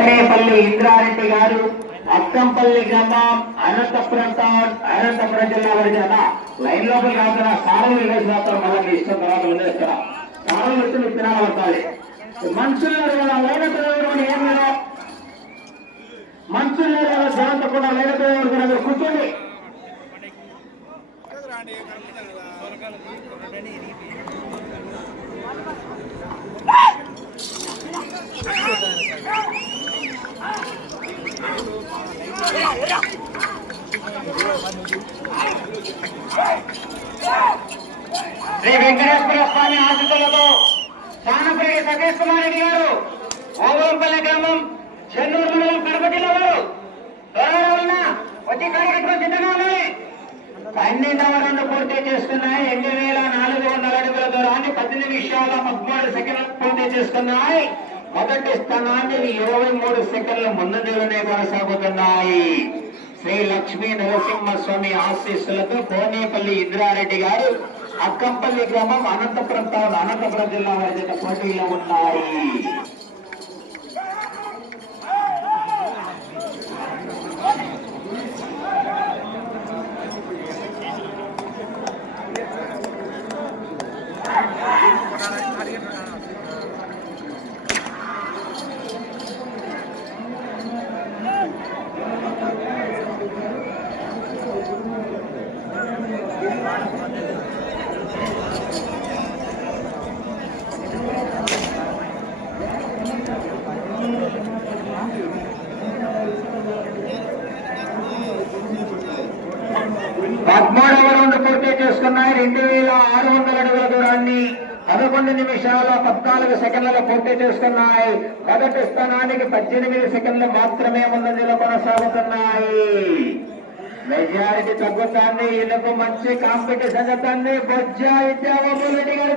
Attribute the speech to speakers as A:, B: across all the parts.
A: పల్లి ఇంద్రారెడ్డి గారు అక్కంపల్లి గ్రామం అనంతపురం టౌన్ అనంతపురం జిల్లా వారి లైన్ లోపల కాకుండా సారం వేసినప్పుడు మనకి ఇష్టం తర్వాత ఉండేస్తారా సారం వచ్చి విత్తనాలు పట్టాలి మనుషులు లైన పిల్లలు ఏం లేదు. మనుషులు జనంతకుండా లైన పిల్లలు కూర్చోండి. శ్రీ వెంకటేశ్వర స్వామి ఆశీస్సులతో స్థానప్రియ సతీష్ కుమార్ రెడ్డి గారు ఓవరంపల్లి గ్రామం చెన్నూరు మండలం కడప జిల్లా వారు. ఉన్న వచ్చి కార్యక్రమం సిద్ధంగా ఉన్నాయి పన్నెండవ రెండు పూర్తి చేసుకున్నాయి. ఎనిమిది వేల నాలుగు వందల అడుగుల దూరాన్ని పద్దెనిమిది నిమిషాల పదమూడు సెకండ్లు పూర్తి చేసుకున్నాయి. మొదటి స్థానాన్ని ఇరవై మూడు సెకండ్ల ముందంజలోనే కొనసాగుతున్నాయి. శ్రీ లక్ష్మీ నరసింహస్వామి ఆశీస్సులతో కోనేపల్లి ఇంద్రారెడ్డి గారు అక్కంపల్లి గ్రామం అనంతపురం టౌన్ అనంతపురం జిల్లా వారి జత పోటీలో ఉన్నాయి పదమూడవ రౌండ్ ఉన్నాయి. రెండు వేల ఆరు వందల అడుగుల దూరాన్ని పదకొండు నిమిషాల పద్నాలుగు సెకండ్లలో పూర్తి చేస్తున్నాయి. మొదటి స్థానానికి పద్దెనిమిది సెకండ్లు మాత్రమే ముందంజలో కొనసాగుతున్నాయి. మెజారిటీ తగ్గుతుంది. వీళ్ళకు మంచి కాంపిటీషన్ జరుగుతుంది. బొజ్జా విద్యాబాబు రెడ్డి గారి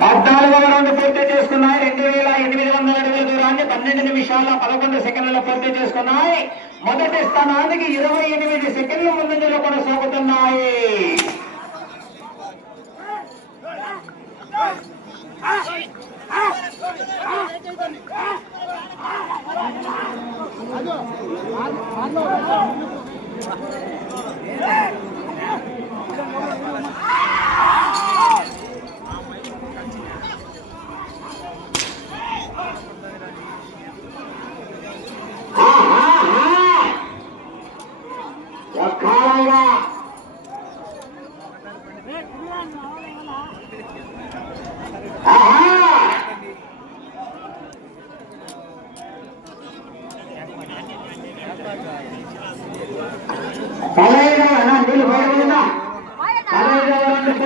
A: పద్నాలుగవ రౌండ్ పూర్తి చేసుకున్నాయి రెండు వేల ఎనిమిది వందల అడుగుల దూరాన్ని పన్నెండు నిమిషాల పదకొండు సెకండ్ల పూర్తి చేసుకున్నాయి మొదటి స్థానానికి ఇరవై ఎనిమిది సెకండ్ల ముందంజలో కొనసాగుతున్నాయి you.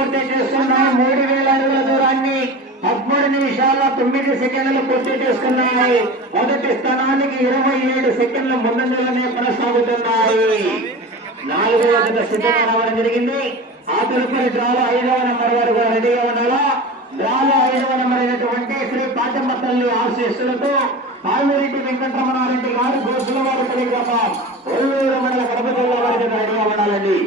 A: పూర్తి చేసుకున్నాయి మూడు వేల అడుగుల దూరాన్ని పదమూడు నిమిషాల తొమ్మిది సెకండ్లు పూర్తి చేసుకున్నాయి మొదటి స్థానానికి ఇరవై ఏడు సెకండ్ల ముందంజలోనే కొనసాగుతున్నాయి. నాలుగవ జత సిద్ధంగా రావడం జరిగింది. ఆ తదుపరి డ్రాలో ఐదవ నెంబర్ వారు రెడీగా ఉండాలా? డ్రాలో ఐదవ నెంబర్ అయినటువంటి శ్రీ పాటమ్మ తల్లి ఆశీస్సులతో పాల్వరెడ్డి వెంకటరమణారెడ్డి గారు గోసులవారి టెలిగ్రామం ఒల్లూరు మండల కడప జిల్లా వారికి రెడీగా ఉండాలండి.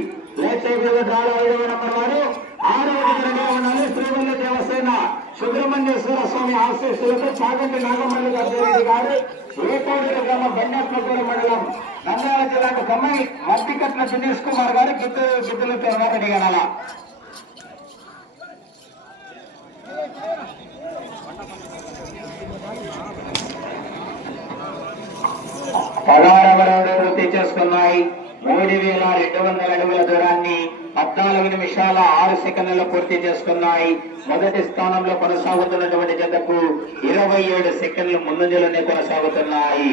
A: లేట్ అయిపోయిన డ్రాలో ఐదవ నెంబర్ వారు ఆరోగ్యకరంగా ఉండాలి. శ్రీవల్లి దేవసేన సుబ్రహ్మణ్యేశ్వర స్వామి ఆశీస్సులతో చాగంటి నాగమల్లి గారి గారు ఏకోడి గ్రామ బండాత్మకూరు మండలం నంద్యాల జిల్లాకు కమ్మాయి మట్టికట్ల దినేష్ కుమార్ గారు గిద్దు గిద్దులు తర్వాత అడిగాడాల పదహారవ రౌండ్ పూర్తి చేసుకున్నాయి. మూడు వేల రెండు వందల అడుగుల దూరాన్ని పద్నాలుగు నిమిషాల ఆరు సెకండ్లలో పూర్తి చేసుకున్నాయి. మొదటి స్థానంలో కొనసాగుతున్నటువంటి జతకు ఇరవై ఏడు సెకండ్లు ముందంజలోనే కొనసాగుతున్నాయి.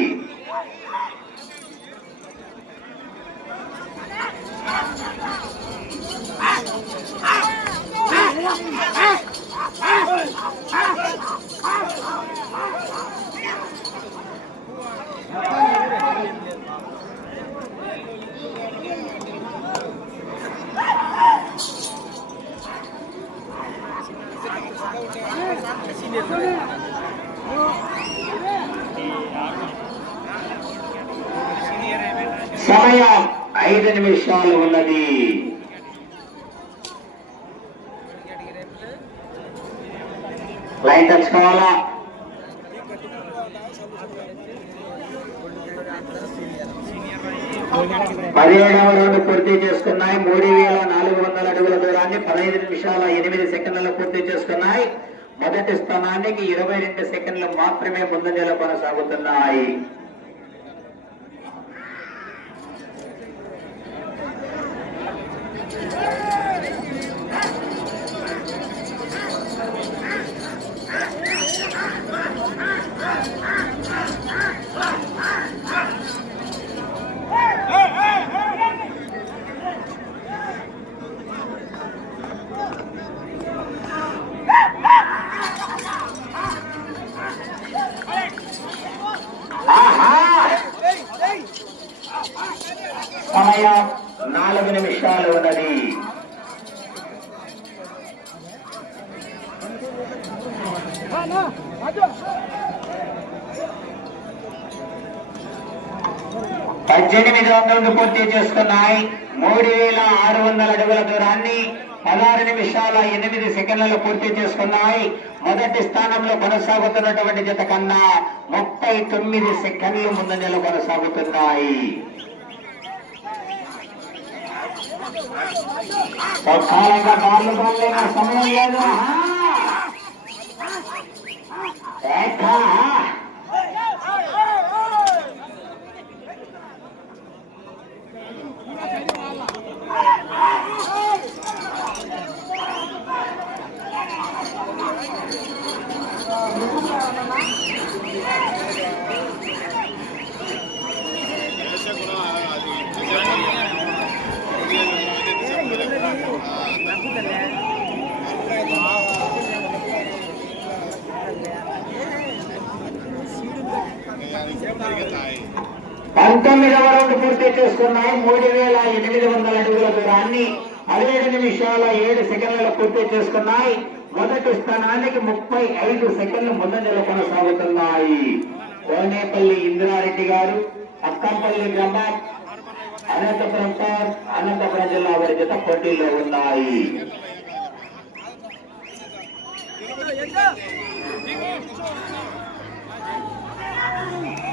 A: సమయం ఐదు నిమిషాలు ఉన్నది. లైన్ తెచ్చుకోవాలా? పదిహేడవ రౌండ్ పూర్తి చేసుకున్నాయి. మూడు వేల నాలుగు వందల అడుగుల దూరాన్ని పదహైదు నిమిషాల ఎనిమిది సెకండ్లలో పూర్తి చేసుకున్నాయి. మొదటి స్థానానికి ఇరవై రెండు సెకండ్లు మాత్రమే ముందంజలో కొనసాగుతున్నాయి పద్దెనిమిది వందలు పూర్తి చేసుకున్నాయి. మూడు వేల ఆరు వందల అడుగుల దూరాన్ని పదహారు నిమిషాల ఎనిమిది సెకండ్లలో పూర్తి చేసుకున్నాయి. మొదటి స్థానంలో కొనసాగుతున్నటువంటి జత కన్నా ముప్పై తొమ్మిది సెకండ్లు ముందంజలో కొనసాగుతున్నాయి. సకాలంగా సమయం లేదు. పంతొమ్మిదవ రౌండ్ పూర్తి చేసుకున్నాయి మూడు వేల ఎనిమిది వందల అడుగుల దూరాన్ని పదిహేడు నిమిషాల ఏడు సెకండ్లలో పూర్తి చేసుకున్నాయి. మొదటి స్థానానికి ముప్పై ఐదు సెకండ్లు ముందంజలు కొనసాగుతున్నాయి కోనేపల్లి ఇందిరారెడ్డి గారు అక్కంపల్లి గ్రామం అనంతపురం సార్ అనంతపురం జిల్లా వారి జత పోటీల్లో ఉన్నాయి. ఆహా!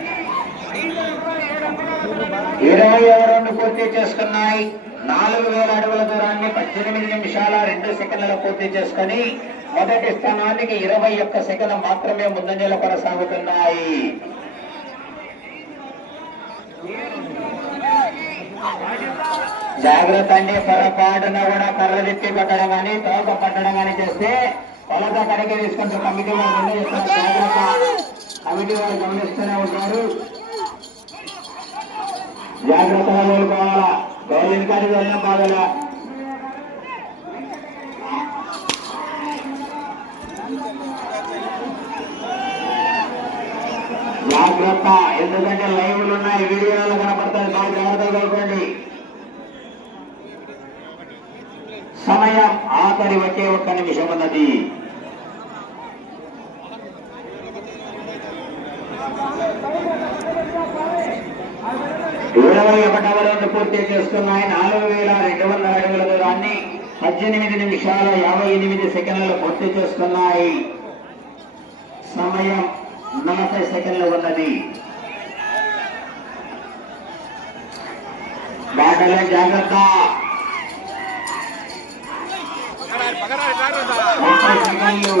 A: ఇరవై రౌండ్ పూర్తి చేసుకున్నాయి. నాలుగు వేల అడుగుల దూరాన్ని పద్దెనిమిది నిమిషాల రెండు సెకండ్లలో పూర్తి చేసుకుని మొదటి స్థానానికి ఇరవై ఒక్క సెకండ్ మాత్రమే ముందంజలో కొనసాగుతున్నాయి. జాగ్రత్త అండి పొరపాటున కూడా కర్ర తిప్పి పట్టడం కానీ తోక పట్టడం కానీ చేస్తే కొలత కడిగి తీసుకుంటారు కమిటీ వాళ్ళు జాగ్రత్త కమిటీ వాళ్ళు గమనిస్తూనే ఉంటారు జాగ్రత్తగా కోరుకోవాలా గవర్నమెంట్ కాడి వెళ్ళిన బాగా జాగ్రత్త. ఎందుకంటే లైవ్లు ఉన్నాయి వీడియోలు కనపడతాయి. బాగా జాగ్రత్తగా కోరుకోండి సమయం ఆఖరి ఒకే ఒక్క నిమిషం ఉన్నది. ఇరవై ఒకటవ రౌండ్ పూర్తి చేసుకున్నాయి. నాలుగు వేల రెండు వందల అడుగుల దూరాన్ని పద్దెనిమిది నిమిషాల యాభై ఎనిమిది సెకండ్లు పూర్తి చేసుకున్నాయి. సమయం నలభై సెకండ్లు ఉన్నది. బాటలో జాగ్రత్త. సెకండ్లు.